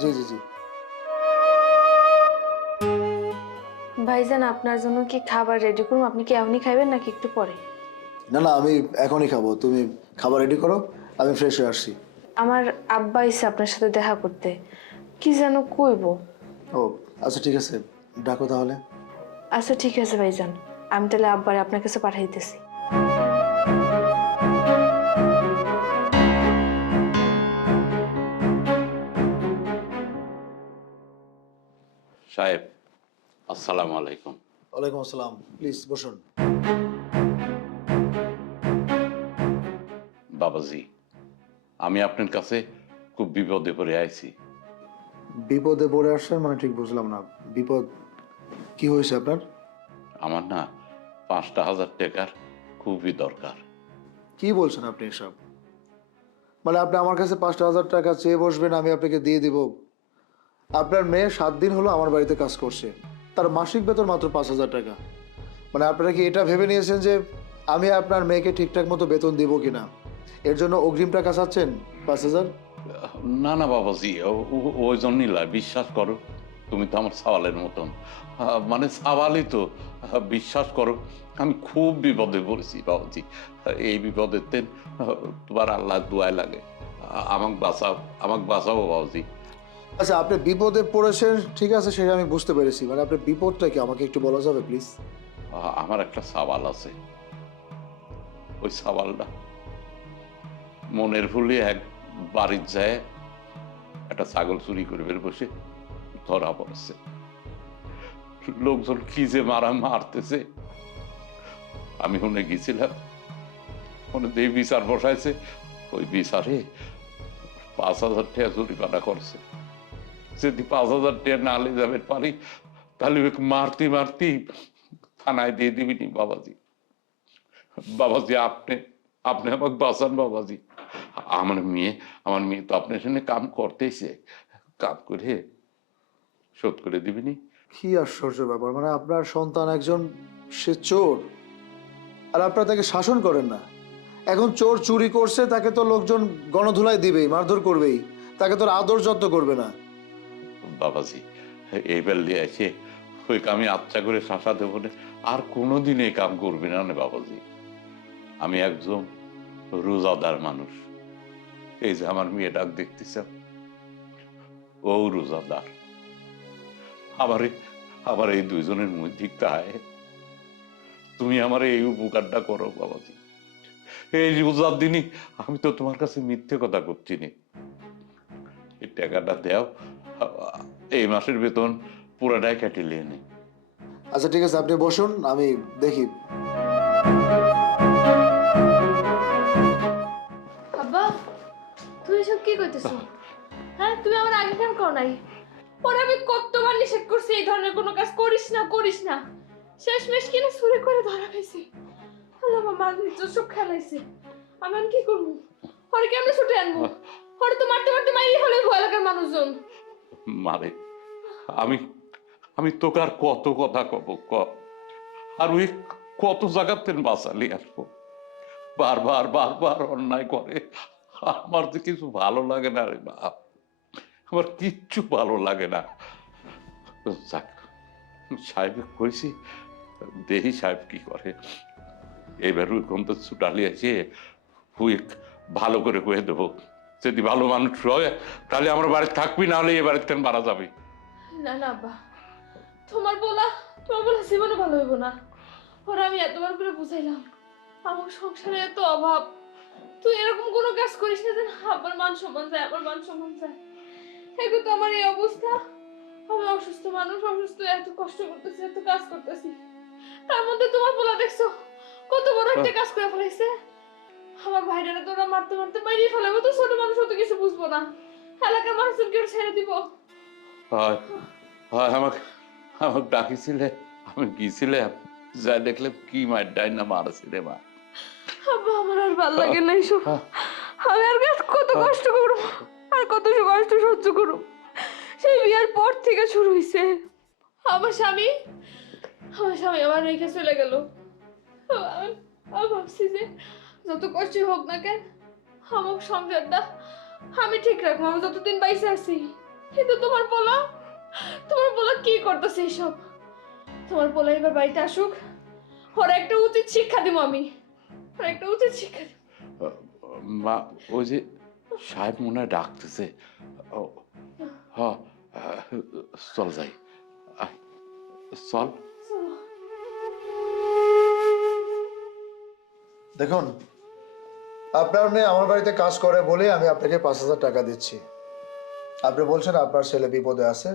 জি জি জি। ভাইজান আপনার জন্য কি খাবার রেডি করুন? আপনি কি এখনই খাইবেন নাকি একটু পরে? না না, আমি এখনই খাবো। তুমি খাবার রেডি করো, আমি ফ্রেশ হয়ে আসছি। আমার আব্বা এসে আপনার সাথে দেখা করতে, কি যেন কইব। ও আচ্ছা, ঠিক আছে, ডাকো তাহলে। আচ্ছা ঠিক আছে ভাইজান, আমি তাহলে আব্বারে আপনার কাছে পাঠাইতেছি। সাহেব, আসসালামু আলাইকুম। ওয়ালাইকুম আসসালাম, প্লিজ বসুন। বাবাজি, আমি আপনার কাছে খুব বিপদে পড়ে আইছি। বিপদে পড়ে আসছেন মানে ঠিক বুঝলাম না। বিপদ কি হয়েছে আপনার? আমার না 5,000 টাকার খুবই দরকার। কি বলছেন আপনি এসব? মানে আপনি আমার কাছে 5,000 টাকা চেয়ে বসবেন, আমি আপনাকে দিয়ে দিব? আপনার মেয়ে 7 দিন হলো আমার বাড়িতে কাজ করছে, তার মাসিক বেতন মাত্র 5,000 টাকা। মানে আপনারা কি এটা ভেবে নিয়েছেন যে আমি আপনার মেয়েকে ঠিকঠাক মতো বেতন দিব কিনা, এর জন্য অগ্রিম টাকা চাচ্ছেন 5,000? না না বাবাজি, ওই জন্যই লাই, বিশ্বাস করো, তুমি তো আমার সওয়ালের মতন, মানে সওয়ালই তো। বিশ্বাস করো, আমি খুব বিপদে পড়েছি বাবাজি। এই বিপদের তেন তোমার আল্লাহ দোয়ায় লাগে। আমাকে বাঁচাও, আমাকে বাঁচাও বাবাজি। আচ্ছা, আপনি বিপদে পড়েছেন ঠিক আছে, সেটা আমি বুঝতে পেরেছি। মানে আপনার বিপদটা কি আমাকে একটু বলা যাবে প্লিজ? আমার একটা সওয়াল আছে। ওই সওয়ালটা মনের ভুলে এক বাড়ির যায় একটা ছাগল চুরি করে বের বসে ধরা পড়ছে। লোকজন কি যে মারতেছে, আমি শুনে গেছিলাম, মনে দেই বিচার বসাইছে। ওই বিচারে 5,000 টাকা জরিমানা করছে। যদি 5,000 টাকা না নিয়ে যাবে পারি, তাহলে ওকে মারতে মারতে থানায় দিয়ে দিবিনি বাবাজি। বাবাজি, আপনি আপনি আমাকে বাঁচান বাবাজি। আমার মেয়ে তো আপনার সঙ্গে কাম করতেইছে, কাম করে শোধ করে দিবিনি। কি আশ্চর্য ব্যাপার! মানে আপনার সন্তান একজন, সে চোর, আর আপনারা তাকে শাসন করেন না। এখন চোর চুরি করছে, তাকে তো লোকজন গণধুলাই দিবেই, মারধর করবেই, তাকে তো আর আদর যত্ন করবে না। বাবাজি, এইবার নিয়ে এসে ওই কামে আচ্ছা করে শাসা দেবো না, আর কোনোদিন এই কাম করবি না নে বাবাজি। আমি একজন রোজাদার মানুষ। এই যে আমার মেয়ে ডাক দেখতেছ, ও রোজাদার। আমার আবার এই দুইজনের মধ্যে তাই তুমি আমার এই উপকারটা করো বাবাজি। এই রোজার দিনই আমি তো তোমার কাছে মিথ্যে কথা করছি নি। এই টাকাটা দেও, এই মাসের বেতন পুরাটাই কেটে নিয়ে নে। আচ্ছা ঠিক আছে, আপনি বসুন, আমি দেখি। আব্বা, তুই এসব কি করতেছো? হ্যাঁ, তুমি আমার আগে কেন করো নাই? পরে আমি কতবার নিষেধ করছি এই ধরনের কোনো কাজ করিস না করিস না। শেষমেশ কিনা চুরি করে ধরা খাইছি। আল্লাহ, আমার মান ইজ্জত সব খেলাইছে। আমি এখন কি করবো? পরে কি আমরা ছুটে আনবো? পরে তো মারতে মারতে মাইরি হলে ভয় লাগার মানুষজন। মারে, আমি আমি তোকে আর কত কথা কব ক, আর ওই কত জায়গাতে বাঁচালি আসবো। বারবার বারবার অন্যায় করে, আমার তো কিছু ভালো লাগে না রে বাপ, আমার কিচ্ছু ভালো লাগে না। যাক, সাহেব কইছি, দেহি সাহেব কি করে। এইবার ওই তো ছুটালি আছে, হুই ভালো করে কয়ে দেবো। যদি ভালো মানুষ হয় তাহলে আমার বাড়িতে থাকবি, না হলে এ বাড়িতে মারা যাবি। না না আব্বা, তোমার বলা জীবনে ভালো হইব না। ওরা আমি এতবার করে বুঝাইলাম, আমার সংসারে এত অভাব, তুই এরকম কোনো কাজ করিস না যেন আব্বার মান সম্মান যায়, আমার মান সম্মান যায়। এখন তো আমার এই অবস্থা, আমি অসুস্থ মানুষ, অসুস্থ, এত কষ্ট করতেছি, এত কাজ করতেছি, তার মধ্যে তোমার বলা দেখছো কত বড় একটা কাজ করে ফেলাইছে। আমার ভাইরা তোরা মারতে মারতে মাইরিয়ে ফেলাবো, তো ছোট মানুষ অত কিছু বুঝবো না, এলাকার মানুষজন কেউ ছেড়ে দিব। হয় হয়, আমাকে আমাকে ডাকিছিলে, আমি গিয়েছিলাম, যা দেখলাম কি মার ডাই না মারছি রে মা। আব্বা, আমার আর ভাল লাগে না এইসব। আমি আর কত কষ্ট করবো, আর কত কষ্ট সহ্য করবো। সেই বিয়ার পর থেকে শুরু হয়েছে। আমার স্বামী আমার স্বামী আমার রেখে চলে গেল। আমি ভাবছি যে যত কষ্টই হোক না কেন, আমার সংসারটা আমি ঠিক রাখবো, আমি যতদিন বাইসে আছি। কিন্তু তোমার পোলা কি করতেছে এইসব? তোমার পোলা এবার বাড়িতে আসুক, ওর একটা উচিত শিক্ষা দিব আমি, ওর একটা উচিত শিক্ষা দিব। মা, ওই যে সাহেব মনে হয় ডাকতেছে। ও, হ্যাঁ, চল যাই, আয়, চল। চলো। দেখুন, আপনার মেয়ে আমার বাড়িতে কাজ করে বলে আমি আপনাকে 5,000 টাকা দিচ্ছি। আপনি বলছেন আপনার ছেলে বিপদে আছে,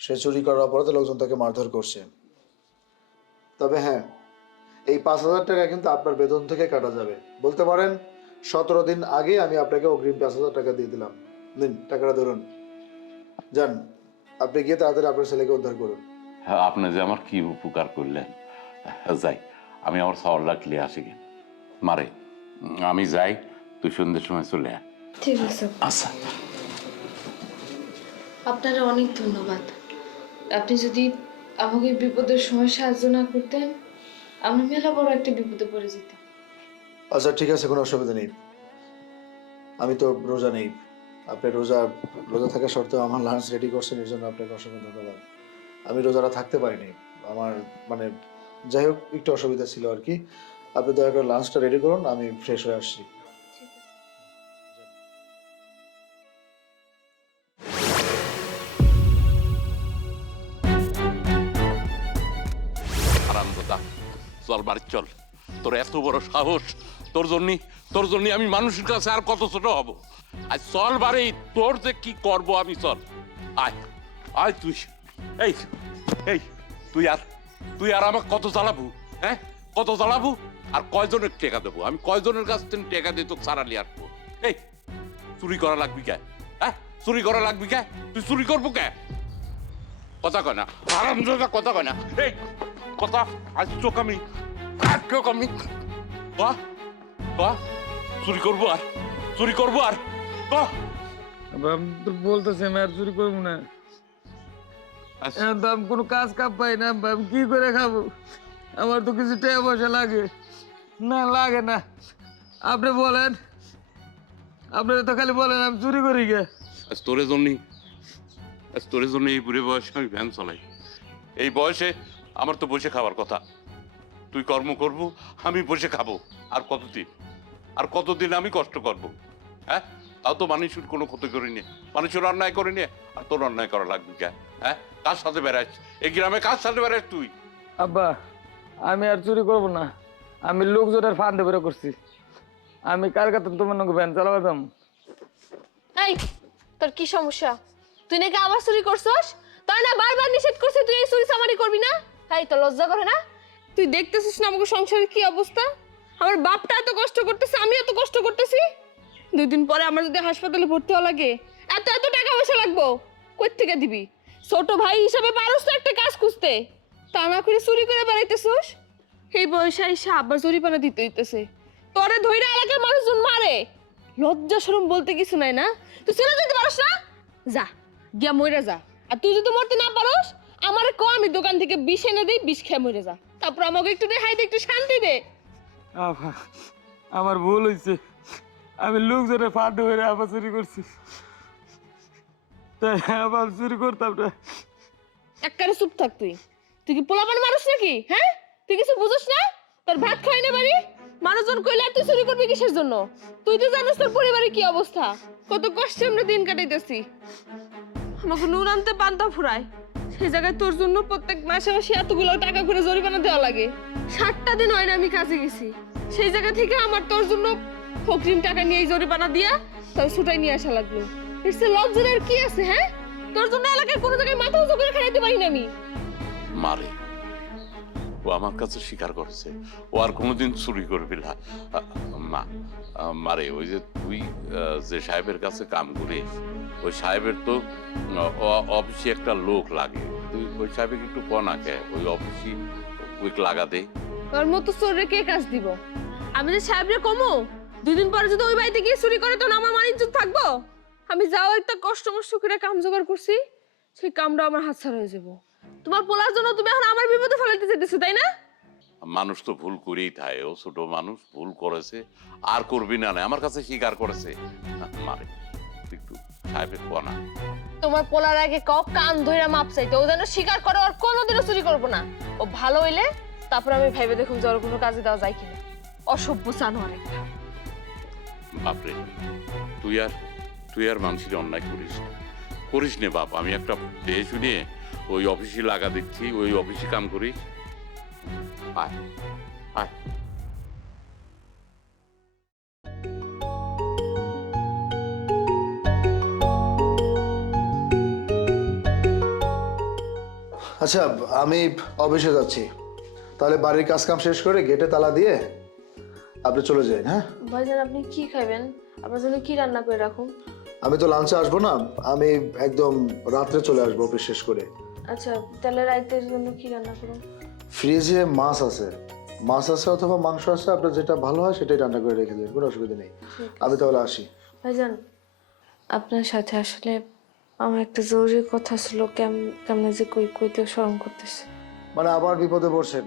সে চুরি করার অপরাধে লোকজন তাকে মারধর করছে। তবে হ্যাঁ, এই 5,000 টাকা কিন্তু আপনার বেতন থেকে কাটা যাবে। বলতে পারেন 17 দিন আগে আমি আপনাকে অগ্রিম 5,000 টাকা দিয়ে দিলাম। নিন, টাকাটা ধরুন, যান আপনি গিয়ে তাড়াতাড়ি আপনার ছেলেকে উদ্ধার করুন। হ্যাঁ, আপনি যে আমার কি উপকার করলেন। যাই, আমি আমার সওয়াল রাখলে আসি কেন মারে, আমি যাই, তুই সন্ধ্যের সময় চলে আয়। ঠিক আছে, আচ্ছা। আপনারা অনেক ধন্যবাদ। আপনি যদি আমাকে বিপদের সময় সাহায্য না করতেন, আমি মেলা বড় একটা বিপদে পড়ে যেতাম। আচ্ছা ঠিক আছে, কোনো অসুবিধা নেই। আমি তো রোজা নেই, আপনি রোজা থাকা সত্ত্বেও আমার লাঞ্চ রেডি করছেন, এর জন্য আপনাকে অসংখ্য ধন্যবাদ। আমি রোজাটা থাকতে পারিনি, আমার মানে যাই হোক একটু অসুবিধা ছিল আর কি। আপনি দয়া করে লাঞ্চটা রেডি করুন, আমি ফ্রেশ হয়ে আসছি। আরামদাদা, চল বাড়ি চল। তোর এত বড় সাহস, তোর জন্য আমি মানুষের কাছে আর কত ছোট হব। আজ চল বাড়ি, তোর যে কি করব আমি, চল আয় আয়। তুই এই এই তুই আর আমাকে কত জ্বালাবো? হ্যাঁ, কত জ্বালাবো? আর কয়জনের টেকা দেবো আমি? কয়জনের কাছ থেকে টেকা দিয়ে তোকে সারালি আসবো? এই চুরি করা লাগবি কে? হ্যাঁ, চুরি করা লাগবি কে? তুই চুরি করবো কে? কথা কয় না, আরামদাদা কথা কয় না। এই কথা, আজ চোখ আমি বাহ বাহ, চুরি করবো আর বাহ। আমি তো বলতেছি আমি আর চুরি করবো না। এখন তো আমি কোনো কাজ কাপ পাই না, আমি কি করে খাবো? আমার তো কিছু টাকা পয়সা লাগে না। লাগে না, আপনি বলেন, আপনারা তো খালি বলেন আমি চুরি করি গে। আজ তোর জন্য এই বুড়ে বয়সে আমি ভ্যান চালাই। এই বয়সে আমার তো বসে খাওয়ার কথা। তুই কর্ম করবো, আমি বসে খাবো। আর কতদিন আমি কষ্ট করব? হ্যাঁ, তাও তো মানুষের কোনো ক্ষতি করিনি, মানুষের অন্যায় করিনি। আর তোর অন্যায় করা লাগবে কে? হ্যাঁ, কার সাথে বেড়াস এই গ্রামে? কার সাথে বেড়াস তুই? আব্বা, আমি আর চুরি করব না। আমি লোকজনের ফান্দে বেরো করছি। আমি কার কাছে তোমার নাকি ভ্যান চালাবাম? এই, তোর কি সমস্যা? তুই নাকি আবার চুরি করছস? তাই না বারবার নিষেধ করছিস তুই এই চুরি চামারি করবি না? এই তো লজ্জা করে না? তুই দেখতেছিস না আমাকে সংসারের কি অবস্থা? আমার বাপটা এত কষ্ট করতেছে, আমি এত কষ্ট করতেছি। 2 দিন পরে আমার যদি হাসপাতালে ভর্তি হওয়া লাগে, এত টাকা পয়সা লাগবো, কই থেকে দিবি? ছোট ভাই হিসাবে পারস তো একটা কাজ খুঁজতে, তা না করে চুরি করে বেড়াইতেছস। এই বয়সে এসে আবার জরিমানা দিতে হইতেছে। তোরে ধইরা এলাকার মানুষজন মারে, লজ্জা শরম বলতে কিছু নাই না? তুই চলে যেতে পারস না? যা, গিয়া মইরা যা। আর তুই যদি মরতে না পারস, আমারে কো, আমি দোকান থেকে বিষ এনে দেই, বিষ খেয়ে মরে যা। তারপর আমাকে একটু রেহাই দে, একটু শান্তি দে। আব্বা, আমার ভুল হয়েছে। আমি লোকজনের ফান্দে হয়ে আবার চুরি করছি। তাই আবার চুরি করতাম না। একবারে চুপ থাক তুই। তুই কি পোলাপান মানুষ নাকি? হ্যাঁ, তুই কিছু বুঝছ না? তোর ভাত খাই না বাড়ি, মানুষজন কইলে আর তুই চুরি করবি কিসের জন্য? তুই তো জানিস তোর পরিবারের কি অবস্থা, কত কষ্টে আমরা দিন কাটাইতেছি। আমাকে নুন আনতে পান্তা ফুরায়, সেই জায়গায় তোর জন্য প্রত্যেক মাসে এতগুলো টাকা করে জরিমানা দেওয়া লাগে। 7টা দিন হয় না আমি কাজে গেছি, সেই জায়গা থেকে আমার তোর জন্য অগ্রিম টাকা নিয়ে এই জরিমানা দিয়া তোর ছুটাই নিয়ে আসা লাগলো। এর চেয়ে লজ্জার কি আছে? হ্যাঁ, তোর জন্য এলাকায় কোনো জায়গায় মাথা উঁচু করে খাইতে পারি না আমি। মারে, ও আমার কাছে স্বীকার করেছে ও আর কোনোদিন চুরি করবি না। মারে, ওই যে তুই যে সাহেবের কাছে কাম করিস, ওই সাহেবের তো অফিসে একটা লোক লাগে। তুই ওই সাহেবকে একটু কনাকে ওই অফিসে উইক লাগা দে। তোর মতো চোরে কে কাজ দিব? আমি যে সাহেবরে কমো, 2 দিন পরে যদি ওই বাড়িতে গিয়ে চুরি করে, তো আমার মান ইজ্জত থাকবো? আমি যাও একটা কষ্ট করে কাম জোগাড় করছি, সেই কামটা আমার হাতছাড়া হয়ে যাবো। তোমার পোলার জন্য তুমি এখন আমার বিপদে ফেলাইতে যেতেছো, তাই না? মানুষ তো ভুল করেই থাকে, ও ছোট মানুষ, ভুল করেছে, আর করবি না। আমার কাছে স্বীকার করেছে। মারে, তুই একটু সাহেবের কোনা। তোমার পোলার আগে কও কান ধইরা মাপ চাইতে, ও যেন স্বীকার করে আর কোনোদিনও চুরি করবো না। ও ভালো হইলে তারপর আমি ভেবে দেখুন যে ওর কোনো কাজে দেওয়া যায় কিনা। অসভ্য জানোয়ার একটা। বাপরে, তুই আর মানুষের অন্যায় করিস নে বাপ। আমি একটা দেহে শুনে ওই অফিসে লাগা দিচ্ছি, ওই অফিসে কাম করিস। আয় আয়। আচ্ছা, আমি অফিসে যাচ্ছি, তাহলে বাড়ির কাজ কাম শেষ করে গেটে তালা দিয়ে আপনি চলে যান। হ্যাঁ ভাইজান আপনি কি খাবেন? আপনার জন্য কি রান্না করে রাখুন? আমি তো লাঞ্চে আসবো না, আমি একদম রাত্রে চলে আসবো অফিস শেষ করে। আচ্ছা তাহলে রাতের জন্য কি রান্না করুন? ফ্রিজে মাছ আছে অথবা মাংস আছে, আপনার যেটা ভালো হয় সেটাই রান্না করে রেখে দিন, কোনো অসুবিধা নেই। আমি তাহলে আসি। ভাইজান আপনার সাথে আসলে আমার একটা জরুরি কথা ছিল, কেমনে যে কইতে শরম করতেছে। মানে আবার বিপদে পড়ছেন,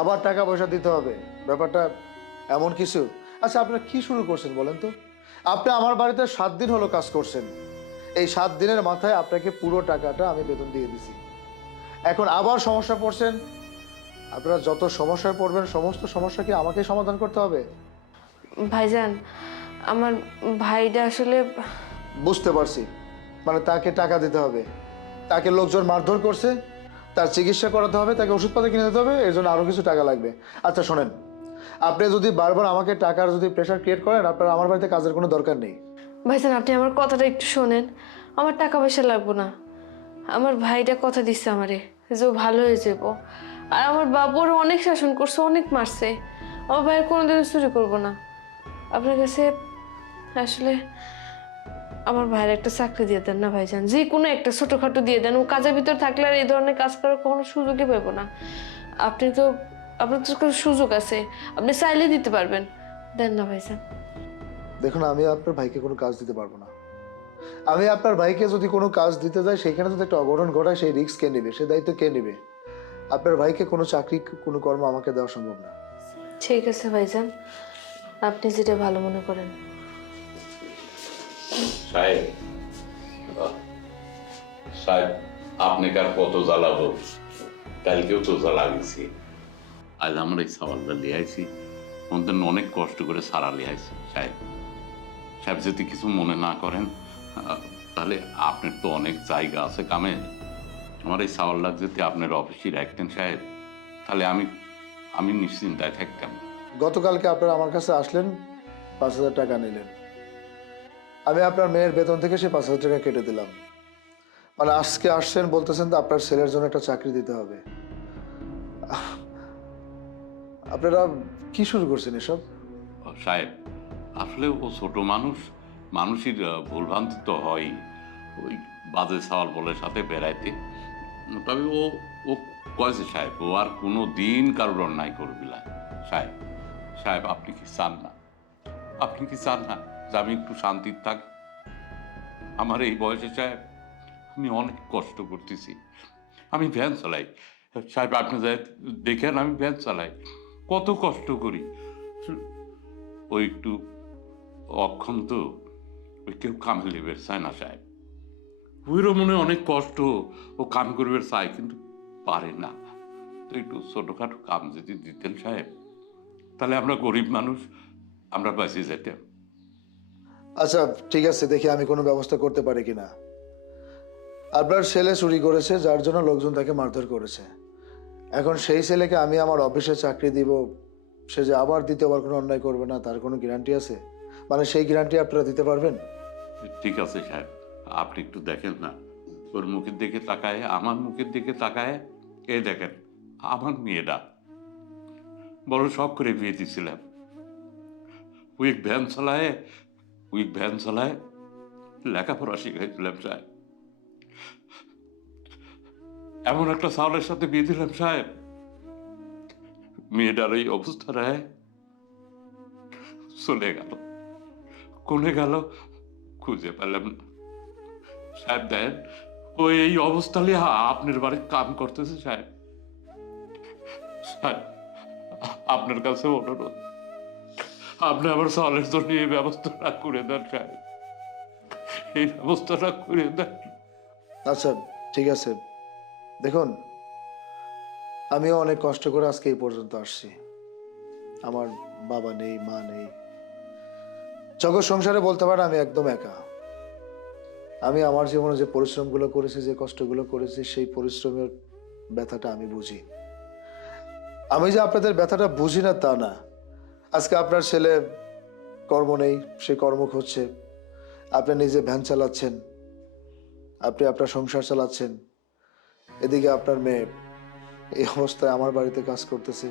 আবার টাকা পয়সা দিতে হবে, ব্যাপারটা এমন কিছু? আচ্ছা আপনারা কি শুরু করছেন বলেন তো? আপনি আমার বাড়িতে 7 দিন হলো কাজ করছেন, এই 7 দিনের মাথায় আপনাকে পুরো টাকাটা আমি বেতন দিয়ে দিছি। এখন আবার সমস্যা পড়ছেন। আপনারা যত সমস্যায় পড়বেন সমস্ত সমস্যা কি আমাকে সমাধান করতে হবে? ভাইজান আমার ভাইটা আসলে বুঝতে পারছি, মানে তাকে টাকা দিতে হবে, তাকে লোকজন মারধর করছে, তার চিকিৎসা করাতে হবে, তাকে ওষুধপাতি কিনে দিতে হবে, এর জন্য আরও কিছু টাকা লাগবে। আচ্ছা শোনেন, আপনি যদি বারবার আমাকে টাকার যদি প্রেশার ক্রিয়েট করেন, আপনার আমার বাড়িতে কাজের কোনো দরকার নেই। ভাইজান আপনি আমার কথাটা একটু শোনেন। আমার টাকা পয়সা লাগবো না, আমার ভাইটা কথা দিচ্ছে আমারে যে ও ভালো হয়ে যাবো। আর আমার বাবুর অনেক শাসন করছে, অনেক মারছে, আমার ভাইয়ের কোনোদিনও চুরি করবো না। আপনার কাছে আসলে আমার ভাইয়ের একটা চাকরি দিয়ে দেন না ভাইজান, যে কোনো একটা ছোটখাটো দিয়ে দেন। ও কাজের ভিতর থাকলে আর এই ধরনের কাজ করার কোনো সুযোগই পাবো না। আপনার তো কোনো সুযোগ আছে, আপনি চাইলে দিতে পারবেন, দেন না ভাইজান। দেখুন, আমি আপনার ভাইকে কোনো কাজ দিতে পারবো না। আমি আপনার ভাইকে যদি কোনো কাজ দিতে যাই, সেখানে যদি একটা অঘটন ঘটায়, সেই রিস্ক কে নেবে, সে দায়িত্ব কে নেবে? আপনার ভাইকে কোনো চাকরি কোনো কর্ম আমাকে দেওয়া সম্ভব না। ঠিক আছে ভাইজান, আপনি যেটা ভালো মনে করেন। সাহেব, সাহেব আপনাকে আর কত জ্বালাবো? কালকেও তো জ্বালা গেছি। আজ আমরা এই সাবালটা লিয়াইছি, আমাদের অনেক কষ্ট করে সারা লিয়াইছি। সাহেব যদি কিছু মনে না করেন, তাহলে আপনার তো অনেক জায়গা আছে কামে, আমার এই সাওয়ালটা যদি আপনার অফিসে রাখতেন সাহেব, তাহলে আমি নিশ্চিন্তায় থাকতাম। গতকালকে আপনারা আমার কাছে আসলেন, 5,000 টাকা নিলেন, আমি আপনার মেয়ের বেতন থেকে সে 5,000 টাকা কেটে দিলাম। মানে আজকে আসছেন বলতেছেন তো আপনার ছেলের জন্য একটা চাকরি দিতে হবে। আপনারা কি শুরু করছেন এসব? সাহেব আসলে ও ছোট মানুষের ভুলভ্রান্তি তো হয়, ওই বাজে সাওয়াল বলের সাথে বেড়াইতে। তবে ও কয়েছে সাহেব, ও আর কোনো দিন কারোর অন্যায় করবে না। সাহেব আপনি কি চান না যে আমি একটু শান্তির থাক? আমার এই বয়সে সাহেব আমি অনেক কষ্ট করতেছি, আমি ভ্যান চালাই সাহেব, আপনি দেখেন আমি ভ্যান চালাই, কত কষ্ট করি। ওই একটু অক্ষম তো, ওই কেউ কামে লেবে চায় না সাহেব, ওইরও মনে অনেক কষ্ট, ও কাম করবে চায় কিন্তু পারে না। তো একটু ছোটখাটো কাম যদি দিতেন সাহেব, তাহলে আমরা গরিব মানুষ, আমরা বাঁচিয়ে যেতাম। আচ্ছা ঠিক আছে, দেখি আমি কোনো ব্যবস্থা করতে পারি কিনা। আপনার ছেলে চুরি করেছে, যার জন্য লোকজন তাকে মারধর করেছে। এখন সেই ছেলেকে আমি আমার অফিসে চাকরি দিব, সে যে আবার দ্বিতীয়বার কোনো অন্যায় করবে না, তার কোনো গ্যারান্টি আছে? মানে সেই গ্যারান্টি আপনারা দিতে পারবেন? ঠিক আছে সাহেব, আপনি একটু দেখেন না, ওর মুখের দিকে তাকায়, আমার মুখের দিকে তাকায়, এই দেখেন আমার মেয়েটা বড় শখ করে বিয়ে দিয়েছিলাম, উইক ভ্যান চালায় লেখাপড়া শিখাইছিলাম সাহেব, এমন একটা সাওয়ালের সাথে বিয়ে দিলাম সাহেব, মেয়েটার এই অবস্থা রায় চলে গেল, কোনে গেল খুঁজে পেলাম না সাহেব। দেন ওই এই অবস্থা নিয়ে আপনার বাড়ির কাম করতেছে সাহেব। আপনার কাছে অনুরোধ, আপনি আমার সালের জন্য এই ব্যবস্থাটা করে দেন সাহেব, এই ব্যবস্থাটা করে দেন। আচ্ছা ঠিক আছে, দেখুন আমিও অনেক কষ্ট করে আজকে এই পর্যন্ত আসছি। আমার বাবা নেই, মা নেই, জগৎ সংসারে বলতে পারেন আমি একদম একা। আমি আমার জীবনে যে পরিশ্রমগুলো করেছি, যে কষ্টগুলো করেছি, সেই পরিশ্রমের ব্যথাটা আমি বুঝি। আমি যে আপনাদের ব্যথাটা বুঝি না তা না। আজকে আপনার ছেলে কর্ম নেই, সে কর্ম খুঁজছে, আপনি নিজে ভ্যান চালাচ্ছেন, আপনি আপনার সংসার চালাচ্ছেন, এদিকে আপনার মেয়ে এই অবস্থায় আমার বাড়িতে কাজ করতেছে।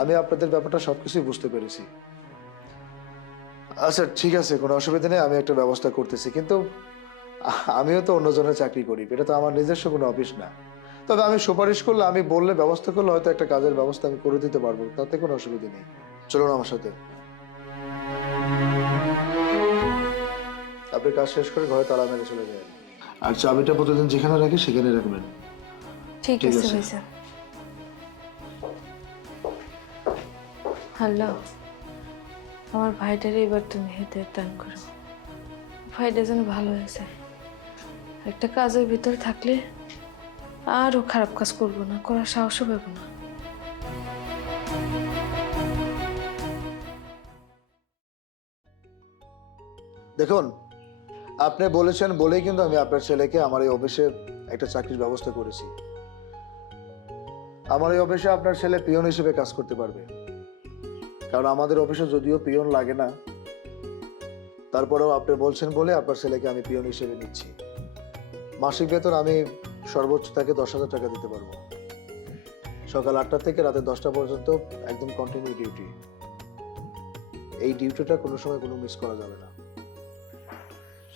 আমি আপনাদের ব্যাপারটা সবকিছুই বুঝতে পেরেছি। আচ্ছা ঠিক আছে, কোনো অসুবিধা নেই, আমি একটা ব্যবস্থা করতেছি। কিন্তু আমিও তো অন্যজনের চাকরি করি, এটা তো আমার নিজস্ব কোনো অফিস না। তবে আমি সুপারিশ করলে, আমি বললে, ব্যবস্থা করলে হয়তো একটা কাজের ব্যবস্থা আমি করে দিতে পারবো, তাতে কোনো অসুবিধা নেই। চলুন আমার সাথে, আপনি কাজ শেষ করে ঘরে তালা মেরে চলে যাবেন। আর চাবিটা প্রতিদিন যেখানে রাখি সেখানে রাখবেন। ঠিক ঠিক আছে আছে। ভাইজান। আল্লাহ, আমার ভাইটারে এবার তুমি হেদায়েত দান করো। ভাইটা যেন ভালো হয়েছে, একটা কাজের ভিতর থাকলে আরও খারাপ কাজ করবো না, করার সাহসও পাবো না। দেখুন, আপনি বলেছেন বলেই কিন্তু আমি আপনার ছেলেকে আমার এই অফিসে একটা চাকরির ব্যবস্থা করেছি। আমার এই অফিসে আপনার ছেলে পিয়ন হিসেবে কাজ করতে পারবে। কারণ আমাদের অফিসে যদিও পিয়ন লাগে না, তারপরেও আপনি বলছেন বলে আপনার ছেলেকে আমি পিয়ন হিসেবে নিচ্ছি। মাসিক বেতন আমি সর্বোচ্চ তাকে 10,000 টাকা দিতে পারবো। সকাল 8টা থেকে রাতে 10টা পর্যন্ত একদম কন্টিনিউ ডিউটি। এই ডিউটিটা কোনো সময় কোনো মিস করা যাবে না।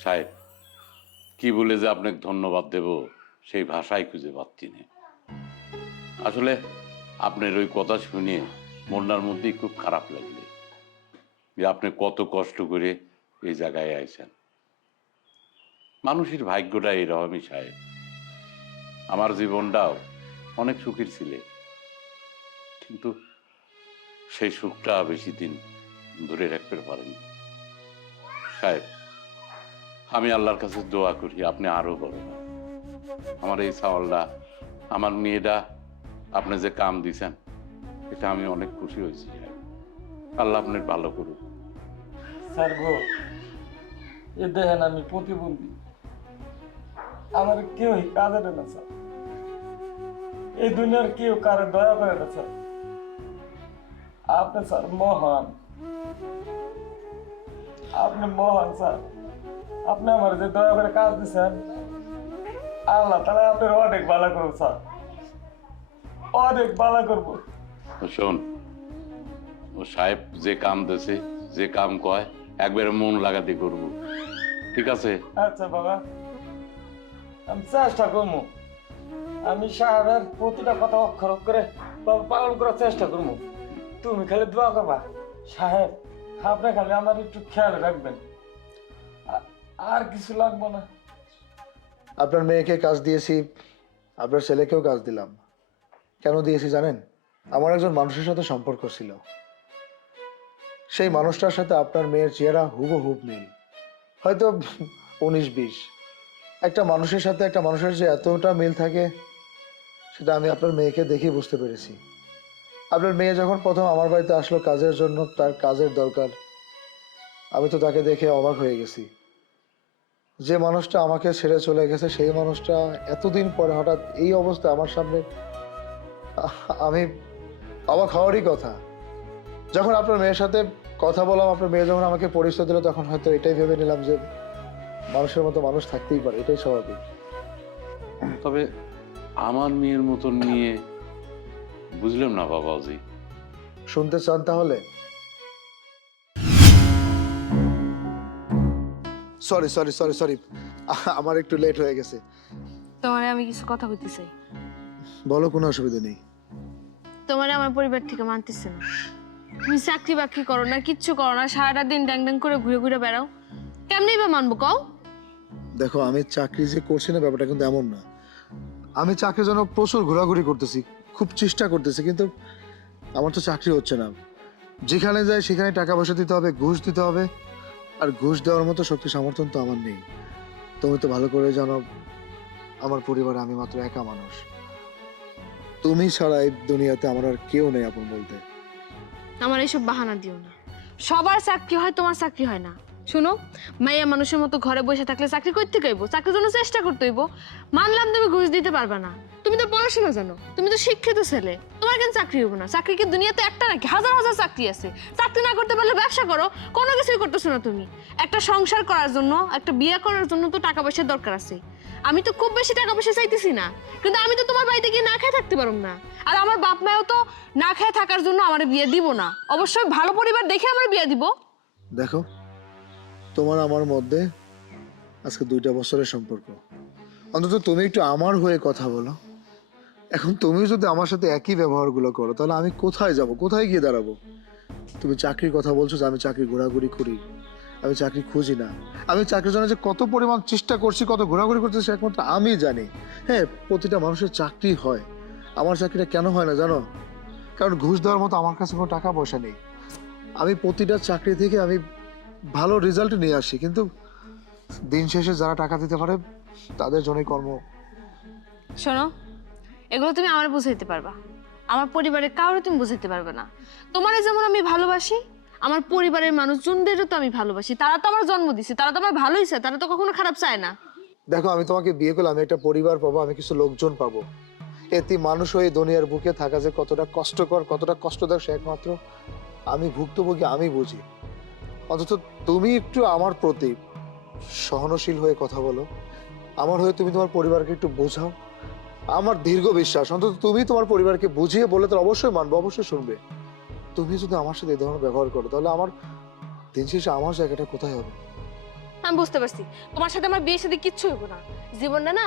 সাহেব, কি বলে যে আপনাকে ধন্যবাদ দেব সেই ভাষাই খুঁজে পাচ্ছি না। আসলে আপনার ওই কথা শুনে মনটার মধ্যেই খুব খারাপ লাগলে যে আপনি কত কষ্ট করে এই জায়গায় আইছেন। মানুষের ভাগ্যটা এরকমই সাহেব। আমার জীবনটাও অনেক সুখের ছিল, কিন্তু সেই সুখটা বেশি দিন ধরে রাখতে পারেনি। সাহেব, আমি আল্লাহর কাছে দোয়া করি আপনি আরো বড় না। আমার এই সাওয়ালটা, আমার মেয়েটা আপনি যে কাম দিছেন, এটা আমি অনেক খুশি হয়েছি। আল্লাহ আপনার ভালো করুক। স্যার গো, এ দেখেন আমি প্রতিবন্ধী, আমার কেউই কাজে দেয় না স্যার। এই দুনিয়ার কেউ কারো দয়া করে না স্যার। আপনি স্যার মহান, আপনি মহান স্যার। আপনি আমার যে দয়া করে কাজ দিচ্ছেন, আল্লাহ তাহলে আপনার অনেক ভালো করবো স্যার, অনেক ভালো করবো। শোন, ও সাহেব যে কাম দেছে, যে কাম কয়, একবারে মন লাগাতে করব, ঠিক আছে? আচ্ছা বাবা, আমি চেষ্টা করবো। আমি সাহেবের প্রতিটা কথা অক্ষর অক্ষরে পালন করার চেষ্টা করবো। তুমি খালি দোয়া করবা সাহেব, আপনি খালি আমার একটু খেয়াল রাখবেন, আর কিছু লাগবো না। আপনার মেয়েকে কাজ দিয়েছি, আপনার ছেলেকেও কাজ দিলাম। কেন দিয়েছি জানেন? আমার একজন মানুষের সাথে সম্পর্ক ছিল, সেই মানুষটার সাথে আপনার মেয়ের চেহারা হুবহুব মিল, হয়তো 19-20। একটা মানুষের সাথে একটা মানুষের যে এতটা মিল থাকে, সেটা আমি আপনার মেয়েকে দেখেই বুঝতে পেরেছি। আপনার মেয়ে যখন প্রথম আমার বাড়িতে আসলো কাজের জন্য, তার কাজের দরকার, আমি তো তাকে দেখে অবাক হয়ে গেছি। যে মানুষটা আমাকে ছেড়ে চলে গেছে, সেই মানুষটা এতদিন পরে হঠাৎ এই অবস্থা আমার সামনে, আমি অবাক হওয়ারই কথা। যখন আপনার মেয়ের সাথে কথা বললাম, আপনার মেয়ে যখন আমাকে পরিচয় দিল, তখন হয়তো এটাই ভেবে নিলাম যে মানুষের মতো মানুষ থাকতেই পারে, এটাই স্বাভাবিক। তবে আমার মেয়ের মতন নিয়ে বুঝলাম না বাবাজি। শুনতে চান তাহলে? সরি সরি সরি সরি, আমার একটু লেট হয়ে গেছে। তোমারে আমি কিছু কথা বলতে চাই। বলো, কোনো অসুবিধা নেই। তোমারে আমার পরিবার থেকে মানতেছে না। তুমি চাকরি বাকরি করো না, কিচ্ছু করো না, সারাটা দিন ড্যাং ড্যাং করে ঘুরে ঘুরে বেড়াও, কেমনেই বা মানবো কও? দেখো, আমি চাকরি যে করছি না, ব্যাপারটা কিন্তু এমন না। আমি চাকরির জন্য প্রচুর ঘোরাঘুরি করতেছি, খুব চেষ্টা করতেছি, কিন্তু আমার তো চাকরি হচ্ছে না। যেখানে যাই সেখানে টাকা পয়সা দিতে হবে, ঘুষ দিতে হবে, আর ঘুষ দেওয়ার মতো শক্তি সামর্থ্য তো আমার নেই। তুমি তো ভালো করে জানো আমার পরিবারে আমি মাত্র একা মানুষ। তুমি ছাড়া এই দুনিয়াতে আমার আর কেউ নেই আপন বলতে। আমার এইসব বাহানা দিও না। সবার চাকরি হয়, তোমার চাকরি হয় না। শুনো, মাইয়া মানুষের মতো ঘরে বসে থাকলে চাকরি করতে হইব, চাকরির জন্য চেষ্টা করতে হইব। মানলাম তুমি ঘুষ দিতে পারবে না, তুমি তো পড়াশোনা জানো, তুমি তো শিক্ষিত ছেলে, তোমার কেন চাকরি হইব না? চাকরি কি দুনিয়াতে একটা নাকি? হাজার হাজার চাকরি আছে। চাকরি না করতে পারলে ব্যবসা করো, কোনো কিছুই করতেছো না তুমি। একটা সংসার করার জন্য, একটা বিয়ে করার জন্য তো টাকা পয়সার দরকার আছে। আমি তো খুব বেশি টাকা পয়সা চাইতেছি না, কিন্তু আমি তো তোমার বাড়িতে গিয়ে না খেয়ে থাকতে পারবো না। আর আমার বাপ মাও তো না খেয়ে থাকার জন্য আমার বিয়ে দিব না। অবশ্যই ভালো পরিবার দেখে আমার বিয়ে দিব। দেখো, তোমার আমার মধ্যে আজকে 2টা বছরের সম্পর্ক। অন্তত তুমি একটু আমার হয়ে কথা বলো। এখন তুমি যদি আমার সাথে একই ব্যবহারগুলো করো তাহলে আমি কোথায় যাব, কোথায় গিয়ে দাঁড়াবো? তুমি চাকরির কথা বলছো যে আমি চাকরি ঘোরাঘুরি করি, আমি চাকরি খুঁজি না। আমি চাকরির জন্য যে কত পরিমাণ চেষ্টা করছি, কত ঘোরাঘুরি করতেছি একমাত্র আমি জানি। হ্যাঁ, প্রতিটা মানুষের চাকরি হয়, আমার চাকরিটা কেন হয় না জানো? কারণ ঘুষ দেওয়ার মতো আমার কাছে কোনো টাকা পয়সা নেই। আমি প্রতিটা চাকরি থেকে আমি ভালো রেজাল্ট নিয়ে আসি, কিন্তু দিন শেষে যারা টাকা দিতে পারে তাদের জন্যই কর্ম। শোনো, এগুলো তুমি আমার বুঝাইতে পারবা, আমার পরিবারের কাউরে তুমি বুঝাইতে পারবে না। তোমারে যেমন আমি ভালোবাসি, আমার পরিবারের মানুষজনদেরও তো আমি ভালোবাসি। তারা তো আমার জন্ম দিছে, তারা তো আমার ভালোই চায়, তারা তো কখনো খারাপ চায় না। দেখো, আমি তোমাকে বিয়ে করলে আমি একটা পরিবার পাবো, আমি কিছু লোকজন পাবো। এতে মানুষ হয়ে দুনিয়ার বুকে থাকা যে কতটা কষ্টকর, কতটা কষ্টদায়ক সে একমাত্র আমি ভুক্তভোগী, আমি বুঝি। অন্তত তুমি একটু আমার প্রতি সহনশীল হয়ে কথা বলো, আমার হয়ে তুমি তোমার পরিবারকে একটু বোঝাও। আমার দীর্ঘ বিশ্বাস অন্তত তুমি তোমার পরিবারকে বুঝিয়ে বলে তো অবশ্যই মানবো, অবশ্যই শুনবে। তুমি যদি আমার সাথে এই ধরনের ব্যবহার করো তাহলে আমার দিন শেষে আমার জায়গাটা কোথায় হবে? আমি বুঝতে পারছি, তোমার সাথে আমার বিয়ের সাথে কিচ্ছু হইব না। জীবনটা না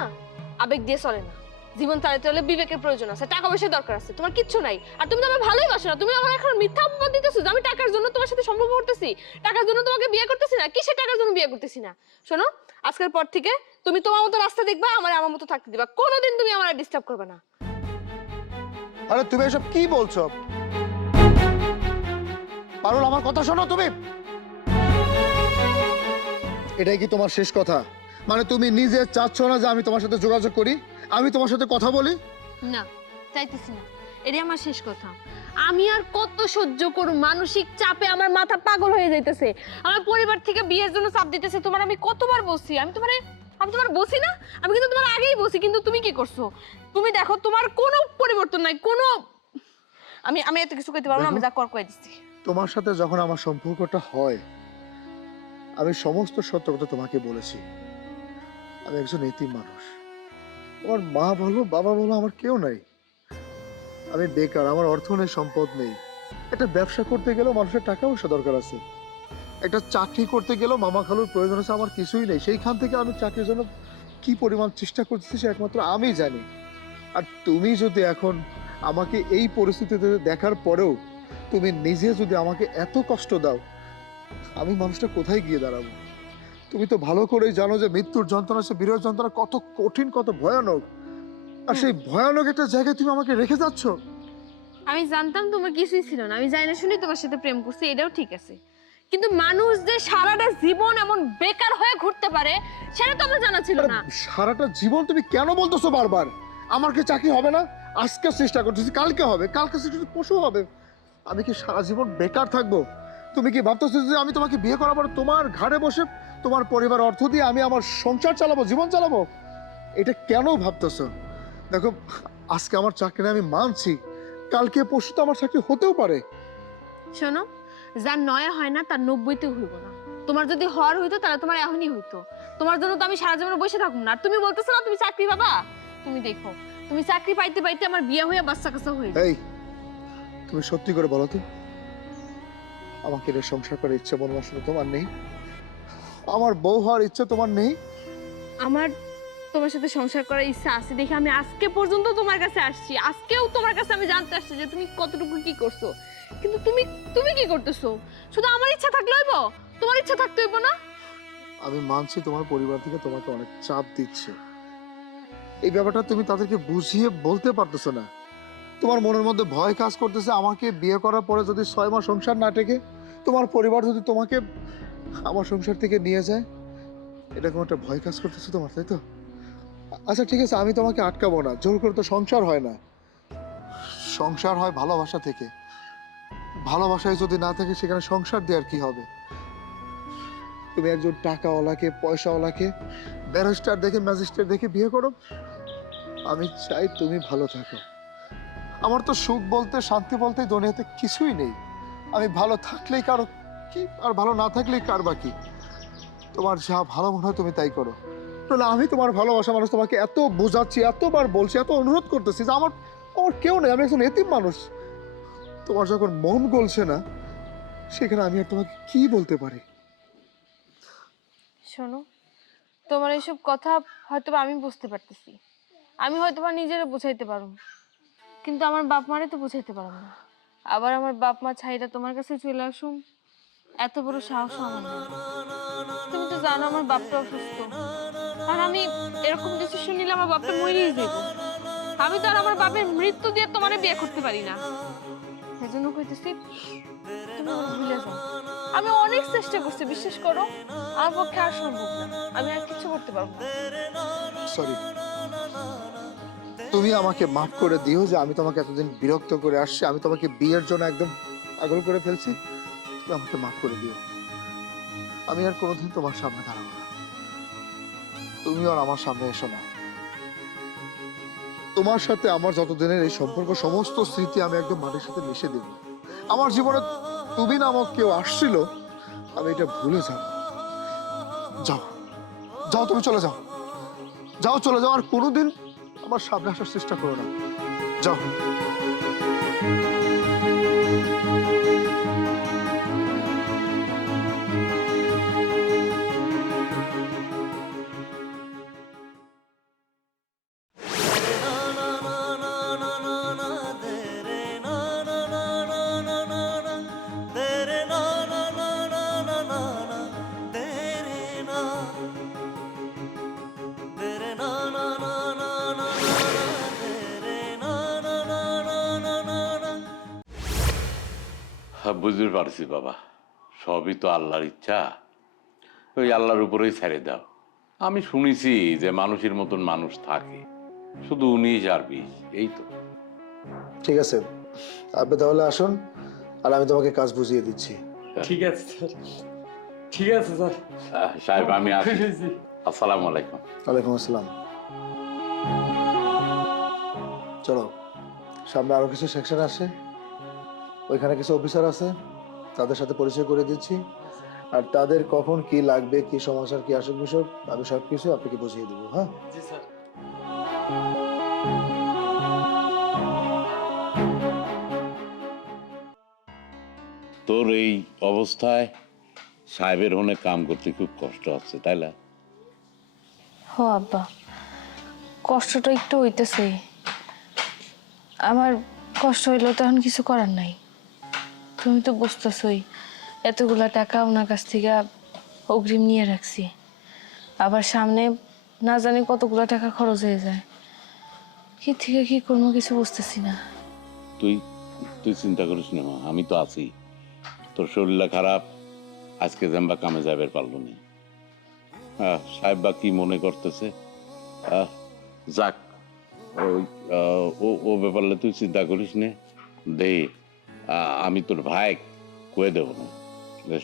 আবেগ দিয়ে চলে না, জীবন চালাতে হলে বিবেকের প্রয়োজন আছে, টাকা পয়সার দরকার আছে। তোমার কিচ্ছু নাই, আর তুমি তো আমার ভালোই বাসো না। তুমি আমার এখন মিথ্যা অপবাদ দিতেছো যে আমি টাকার জন্য তোমার সাথে সম্পর্ক করতেছি, টাকার জন্য তোমাকে বিয়ে করতেছি না। কিসের টাকার জন্য বিয়ে করতেছি না? শোনো, আজকের পর থেকে তুমি তোমার মতো রাস্তা দেখবা, আমার মতো থাকতে দিবা। কোনোদিন তুমি আমার ডিস্টার্ব করবে না। আরে তুমি এসব কি বলছো? পারুল, আমার কথা শোনো তুমি। এটাই কি তোমার শেষ কথা? মানে তুমি নিজে চাচ্ছ না যে আমি তোমার সাথে যোগাযোগ করি, আমি তোমার সাথে কথা বলি? না, চাইতেছি না, এটাই আমার শেষ কথা। আমি আর কত সহ্য করব? মানসিক চাপে আমার মাথা পাগল হয়ে যাইতেছে। আমার পরিবার থেকে বিয়ের জন্য চাপ দিতেছে। তোমার আমি কতবার বলছি, আমি তোমার বলছি না? আমি কিন্তু তোমার আগেই বলছি, কিন্তু তুমি কি করছো? তুমি দেখো, তোমার কোনো পরিবর্তন নাই, কোনো। আমি এত কিছু কইতে পারবো না, আমি যা কর কই দিচ্ছি। তোমার সাথে যখন আমার সম্পর্কটা হয় আমি সমস্ত সত্য কথা তোমাকে বলেছি। আমি একজন এতিম মানুষ, আমার মা বলো বাবা বলো আমার কেউ নাই। আমি বেকার, আমার অর্থ নেই, সম্পদ নেই। একটা ব্যবসা করতে গেলেও মানুষের টাকা পয়সা দরকার আছে, একটা চাকরি করতে গেলেও মামা খালুর প্রয়োজন আছে, আমার কিছুই নেই। সেইখান থেকে আমি চাকরির জন্য কি পরিমাণ চেষ্টা করতেছি সে একমাত্র আমি জানি। আর তুমি যদি এখন আমাকে এই পরিস্থিতিতে দেখার পরেও তুমি নিজে যদি আমাকে এত কষ্ট দাও, আমি মানুষটা কোথায় গিয়ে দাঁড়াবো? তুমি তো ভালো করেই জানো যে মৃত্যুর যন্ত্রণা, সে বিরহ যন্ত্রণা কত কঠিন, কত ভয়ানক। আর সেই ভয়ানক একটা জায়গায় তুমি আমাকে রেখে যাচ্ছ। আমি জানতাম তোমার কিছুই ছিল না, আমি জানি না শুনি তোমার সাথে প্রেম করছি, এটাও ঠিক আছে। কিন্তু মানুষ যে সারাটা জীবন এমন বেকার হয়ে ঘুরতে পারে সেটা তো আমার জানা ছিল না। সারাটা জীবন তুমি কেন বলতেছো বারবার? আমার কি চাকরি হবে না? আজকে চেষ্টা করতেছি, কালকে হবে, কালকে চেষ্টা পশু হবে। আমি কি সারা জীবন বেকার থাকবো? তুমি কি ভাবতেছো যে আমি তোমাকে বিয়ে করার পর তোমার ঘাড়ে বসে তোমার পরিবার অর্থ দিয়ে আমি আমার সংসার চালাবো, জীবন চালাবো? এটা কেন ভাবতেছো? দেখো, আজকে আমার চাকরি আমি মানছি, কালকে পরশু তো আমার চাকরি হতেও পারে। শোনো, যার 9 হয় না তার 90-তেও হইব না। তোমার যদি হওয়ার হইতো তাহলে তোমার এখনই হইতো। তোমার জন্য তো আমি সারা জীবন বসে থাকবো না। আর তুমি বলতেছো না তুমি চাকরি পাবা? তুমি দেখো, তুমি চাকরি পাইতে পাইতে আমার বিয়ে হয়ে বাচ্চা কাচ্চা হয়ে যাবে। এই, তুমি সত্যি করে বলো তো, আমাকে এটা সংসার করার ইচ্ছে মন বাসনা তোমার নেই? আমার বউ হওয়ার ইচ্ছে তোমার নেই? আমার তোমার সাথে সংসার করার ইচ্ছা আছে দেখে আমি আজকে পর্যন্ত তোমার কাছে আসছি। আজকেও তোমার কাছে আমি জানতে আসছি যে তুমি কতটুকু কি করছো। কিন্তু তুমি কি করতেছো? শুধু আমার ইচ্ছা থাকলে হইব? তোমার ইচ্ছা থাকতে হইব না? আমি মানছি তোমার পরিবার থেকে তোমাকে অনেক চাপ দিচ্ছে, এই ব্যাপারটা তুমি তাদেরকে বুঝিয়ে বলতে পারতেছো না। তোমার মনের মধ্যে ভয় কাজ করতেছে আমাকে বিয়ে করার পরে যদি 6 মাস সংসার না টেকে তোমার পরিবার যদি তোমাকে আমার সংসার থেকে নিয়ে যায়, এরকম একটা ভয় কাজ করতেছে তোমার, তাই তো? আচ্ছা ঠিক আছে, আমি তোমাকে আটকাবো না, জোর করে তো সংসার হয় না, সংসার হয় ভালোবাসা থেকে। ভালোবাসায় যদি না থাকে সেখানে সংসার দেওয়ার কি হবে? তুমি একজন টাকাওয়ালাকে, পয়সাওয়ালাকে, ব্যারিস্টার দেখে, ম্যাজিস্ট্রেট দেখে বিয়ে করো। আমি চাই তুমি ভালো থাকো। আমার তো সুখ বলতে, শান্তি বলতে দুনিয়াতে কিছুই নেই। আমি ভালো থাকলেই কারো কি, আর ভালো না থাকলেই কার বাকি। তোমার যা ভালো মনে হয় তুমি তাই করো। তাহলে আমি তোমার ভালোবাসা মানুষ, তোমাকে এত বোঝাচ্ছি, এতবার বলছি, এত অনুরোধ করতেছি যে আমার আমার কেউ নেই, আমি একজন এতিম মানুষ। তোমার যখন মন গলছে না, সেখানে আমি আর তোমাকে কি বলতে পারি? শোনো, তোমার এইসব কথা হয়তো বা আমি বুঝতে পারতেছি, আমি হয়তো বা নিজেরা বুঝাইতে পারবো, কিন্তু আমার বাপ মারে তো বুঝাইতে পারবো না। আবার আমার বাপ মা ছাইরা তোমার কাছে চলে আসুন, এত বড় সাহস আমার নেই। তুমি তো জানো আমার বাপটা অসুস্থ, আর আমি এরকম ডিসিশন নিলে আমার বাপটা মরেই যাইব। আমি তো আর আমার বাপের মৃত্যু দিয়ে তোমারে বিয়ে করতে পারি না। সেজন্য কইতেছি তুমি আমার ভুলে যাও। আমি অনেক চেষ্টা করছি, বিশ্বাস করো, আমার পক্ষে আর সম্ভব না, আমি আর কিছু করতে পারবো না। সরি, তুমি আমাকে মাফ করে দিও যে আমি তোমাকে এতদিন বিরক্ত করে আসছি, আমি তোমাকে বিয়ের জন্য একদম পাগল করে ফেলছি। তুমি আমাকে মাফ করে দিও। আমি আর কোনোদিন তোমার সামনে দাঁড়াবো না, তুমিও আর আমার সামনে এসো না। তোমার সাথে আমার যতদিনের এই সম্পর্ক, সমস্ত স্মৃতি আমি একদম মাটির সাথে মিশে দেব। আমার জীবনে তুমি নামক কেউ আসছিল, আমি এটা ভুলে যাব। যাও, যাও, তুমি চলে যাও, যাও, চলে যাও, আর কোনোদিন আমার সামনে আসার চেষ্টা করো না। যাও। বুঝতে পারছি বাবা, সবই তো আল্লাহর ইচ্ছা, ওই আল্লাহর উপরেই ছেড়ে দাও। আমি শুনেছি যে মানুষের মতন মানুষ থাকে, শুধু 19 আর 20, এই তো। ঠিক আছে, আপনি তাহলে আসুন, আর আমি তোমাকে কাজ বুঝিয়ে দিচ্ছি। ঠিক আছে স্যার, ঠিক আছে স্যার। সাহেব আমি আসি, আসসালামু আলাইকুম। ওয়ালাইকুম আসসালাম। চলো, সামনে আরো কিছু সেকশন আছে, ওইখানে কিছু অফিসার আছে, তাদের সাথে পরিচয় করে দিচ্ছি, আর তাদের কখন কি লাগবে, কি সমস্যার কি আসল বিষয়, আমি সবকিছু আপনাকে বুঝিয়ে দেবো। হ্যাঁ, জি স্যার। তোর এই অবস্থায় সাহেবের হনে কাম করতে খুব কষ্ট হচ্ছে, তাই না? ও আব্বা, কষ্টটা একটু হইতেছে। আমার কষ্ট হইলেও তো এখন কিছু করার নাই। তুমি তো বুঝতেছই, এতগুলা টাকা ওনার কাছ থেকে অগ্রিম নিয়ে রাখছি, আবার সামনে না জানি কতগুলা টাকা খরচ হয়ে যায়। কি থেকে কি করবো কিছু বুঝতেছি না। তুই তুই চিন্তা করিস না মা, আমি তো আছি। তোর শরীরটা খারাপ, আজকে জাম্বা কামে যাবে পারলো না। সাহেব বা কি মনে করতেছে, যাক, ওই ও ব্যাপারলে তুই চিন্তা করিস নে। দে, আমি তোর ভাই কয়ে দেবো না,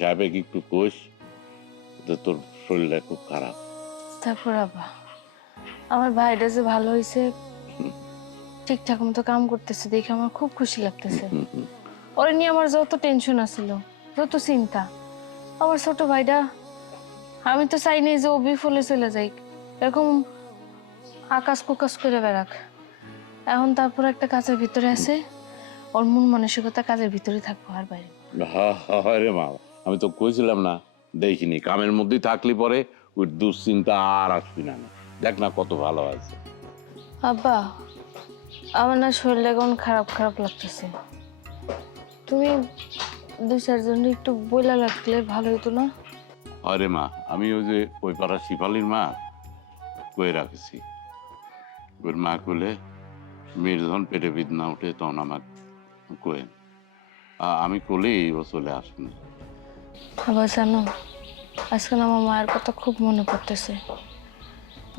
সাহেবে কি একটু কোষ যে তোর শরীরটা খুব খারাপ। তারপর আব্বা, আমার ভাইটা যে ভালো হয়েছে, ঠিকঠাক মতো কাম করতেছে দেখে আমার খুব খুশি লাগতেছে। ওরে নিয়ে আমার যত টেনশন আছিল, যত চিন্তা, আমার ছোট ভাইটা, আমি তো চাই নাই যে ও বিফলে চলে যাই, এরকম আকাশ কুকাশ করে বেড়াক। এখন তারপর একটা কাজের ভিতরে আছে, ওর মন মানসিকতা কাজের ভিতরে থাকবো, আর বাইরে। হ্যাঁ রে মা, আমি তো কইছিলাম না, দেখিনি কামের মধ্যেই থাকলি পরে ওই দুশ্চিন্তা আর আসবি না। দেখ না কত ভালো আছে। আব্বা, আমার না শরীরটা এখন খারাপ খারাপ লাগতেছে। তুমি 2-4 জন একটু বইলা লাগলে ভালো হতো না? আরে মা, আমি ওই যে ওই পাড়া শিপালির মা কয়ে রাখেছি। ওর মা কইলে মেয়ের যখন পেটে বেদনা উঠে তখন আমার কোয়েন, আমি কলেই ও চলে আসেন। আবার জানো, আজকাল আমার মায়ের কথা খুব মনে পড়তেছে।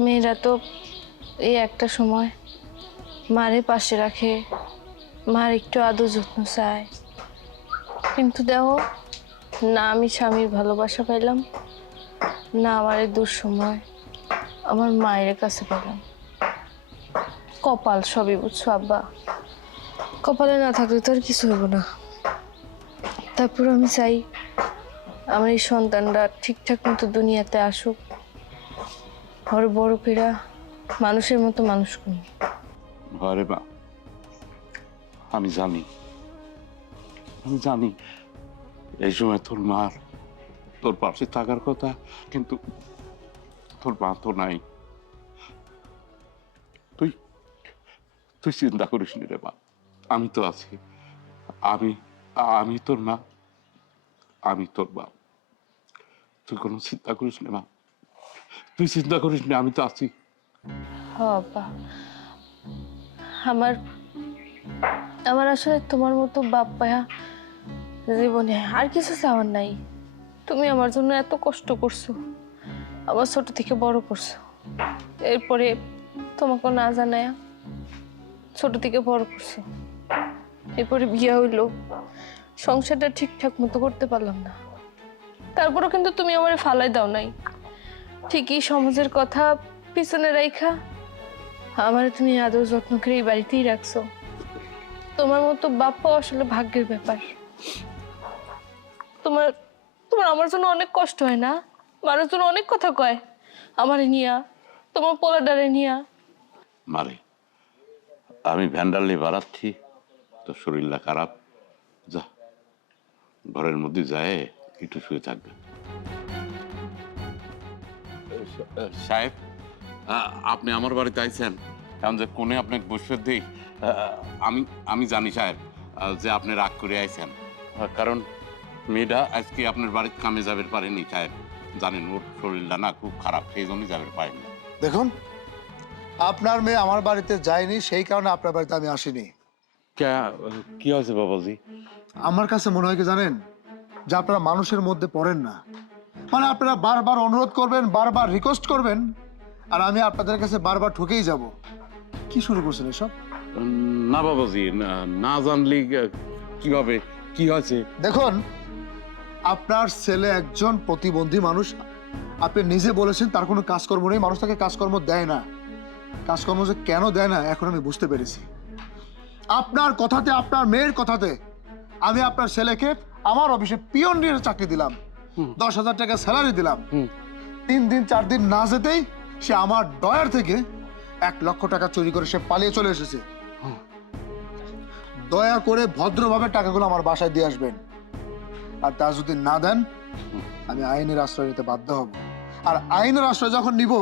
মেয়েরা তো এই একটা সময় মারে পাশে রাখে, মার একটু আদর যত্ন চায়, কিন্তু দেখো না আমি স্বামীর ভালোবাসা পাইলাম, না আমার এই দুঃসময় আমার মায়ের কাছে পেলাম। কপাল সবই, বুঝছো আব্বা? কপালে না থাকলে তো আর কিছু হইব না। তারপর আমি চাই আমার এই সন্তানরা ঠিকঠাক মতো দুনিয়াতে আসুক, ওর বড় পেরা মানুষের মতো মানুষ করুন। আরে বা, আমি জানি এই সময় তোর মার তোর পাশে থাকার কথা, কিন্তু তোর মা তো নাই। তুই তুই চিন্তা করিস নি রে মা, আমি তো আছি। আমি তোর মা, আমি তোর বাপ। তুই কোনো চিন্তা করিস না মা, তুই চিন্তা করিস না, আমি তো আছি। বাবা, আমার আমার আসলে তোমার মতো বাপ পায়া জীবনে আর কিছু চাওয়ার নাই। তুমি আমার জন্য এত কষ্ট করছো, আমার ছোট থেকে বড় করছো, এরপরে তোমাকে না জানায়া ছোট থেকে বড় করছো, এরপরে বিয়ে হইলো, সংসারটা ঠিকঠাক মতো করতে পারলাম না। তারপরও কিন্তু তুমি আমারে ফালাই দাও নাই। ঠিকই সমাজের কথা পিছনে রাইখা আমার তুমি আদর যত্ন করে এই বাড়িতেই রাখছো। তোমার মতো বাপ্পা আসলে ভাগ্যের ব্যাপার। তোমার তোমার আমার জন্য অনেক কষ্ট হয় না? মানুষজন অনেক কথা কয় আমারে নিয়া, তোমার পোলাডারে নিয়া। মারে, আমি ভ্যান্ডালে বাড়াচ্ছি, তোর শরীরটা খারাপ, যা ঘরের মধ্যে যায় একটু শুয়ে থাকবে। সাহেব, আপনি আমার বাড়িতে আইছেন, কারণ যে কোনে আপনাকে বসে দিই, আমি জানি সাহেব যে আপনি রাগ করে আইছেন, কারণ মেয়েটা আজকে আপনার বাড়িতে কামে যাবে পারেনি সাহেব। জানেন ওর শরীরটা না খুব খারাপ, সেই জন্যই যাবে পারেনি। দেখুন, আপনার মেয়ে আমার বাড়িতে যায়নি, সেই কারণে আপনার বাড়িতে আমি আসিনি। কি হয়েছে বাবাজি? আমার কাছে মনে হয় কি জানেন, যে আপনারা মানুষের মধ্যে পড়েন না। মানে আপনারা বারবার অনুরোধ করবেন, বারবার রিকোয়েস্ট করবেন, আর আমি আপনাদের কাছে বারবার ঠকেই যাব। কি শুরু করছেন এসব? না বাবাজি, না জানলি কিভাবে, কি হয়েছে? দেখুন, আপনার ছেলে একজন প্রতিবন্ধী মানুষ, আপনি নিজে বলেছেন তার কোনো কাজকর্ম নেই, মানুষ তাকে কাজকর্ম দেয় না। কাজকর্ম যে কেন দেয় না এখন আমি বুঝতে পেরেছি। আপনার কথাতে, আপনার মেয়ের কথাতে আমি আপনার ছেলেকে আমার অফিসে পিয়ন নিয়ে চাকরি দিলাম, 10,000 টাকা স্যালারি দিলাম। 3 দিন 4 দিন না যেতেই সে আমার ডয়ার থেকে 1 লক্ষ টাকা চুরি করে সে পালিয়ে চলে এসেছে। দয়া করে ভদ্রভাবে টাকাগুলো আমার বাসায় দিয়ে আসবেন, আর তা যদি না দেন আমি আইনের আশ্রয় নিতে বাধ্য হব। আর আইনের আশ্রয় যখন নিব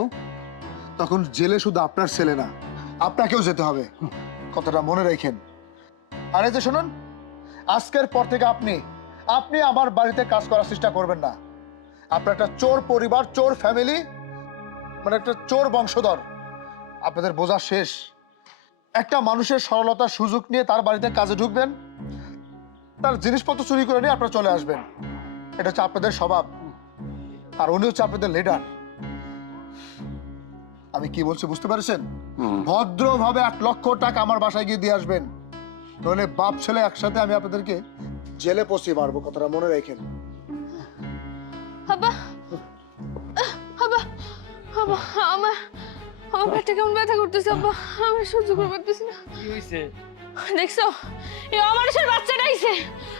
তখন জেলে শুধু আপনার ছেলে না, আপনাকেও যেতে হবে, কথাটা মনে রাখেন। আর এই যে শুনুন, আজকের পর থেকে আপনি আমার বাড়িতে কাজ করার চেষ্টা করবেন না। আপনার একটা চোর পরিবার, চোর ফ্যামিলি, মানে একটা চোর বংশধর, আপনাদের বোঝা শেষ। একটা মানুষের সরলতার সুযোগ নিয়ে তার বাড়িতে কাজে ঢুকবেন, তার জিনিসপত্র চুরি করে নিয়ে আপনারা চলে আসবেন। এটা হচ্ছে আপনাদের স্বভাব, আর উনি হচ্ছে আপনাদের লিডার। আমি কি বলছি বুঝতে পারছেন? ভদ্রভাবে 1 লক্ষ টাকা আমার বাসায় গিয়ে দিয়ে আসবেন, নইলে বাপ ছেলে একসাথে আমি আপনাদেরকে জেলে পৌঁছে মারবো, কথাটা মনে রাখেন। আব্বা, আব্বা, আব্বা, আমার আমার পেটে কেমন ব্যথা করতেছে আব্বা, আমি সহ্য করতে পারতেছি না। কি হইছে? দেখছো, এই অমানুষের বাচ্চাটা আইছে,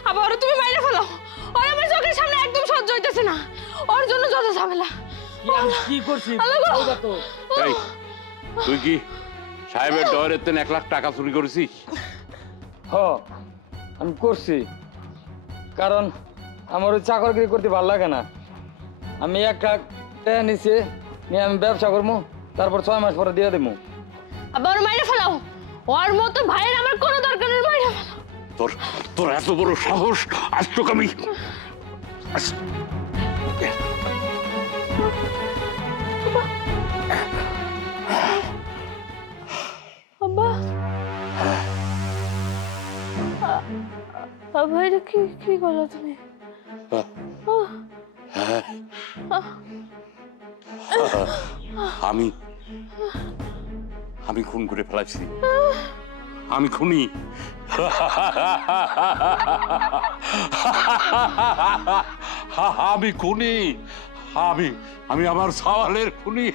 আবার ওরা তুমি মাইরে ফেলো। ওর আমার চোখের সামনে একদম সহ্য হইতেছে না, ওর জন্য যত ঝামেলা। কি করছি? এই, তুই কি সাহেবের ডয়ের 1 লাখ টাকা চুরি করেছিস? হ, আমি করছি, কারণ আমার ওই চাকরগিরি করতে ভালো লাগে না। আমি 1 লাখ টাকা নিচে নিয়ে আমি ব্যবসা করবো, তারপর 6 মাস পরে দিয়ে দেবো। আবার মাইরে ফেলাও, ওর মতো ভাইয়ের আমার কোনো দরকার নেই, মাইরে ফেলাও। তোর এত বড় সাহস, আজ তোকে আমি আব্বা, আব্বা এটা কি কি করলো তুমি? আমি আমি খুন করে ফেলাইছি, আমি খুনি। আমি খুনি, আমি আমি আমার সওয়ালের খুনি।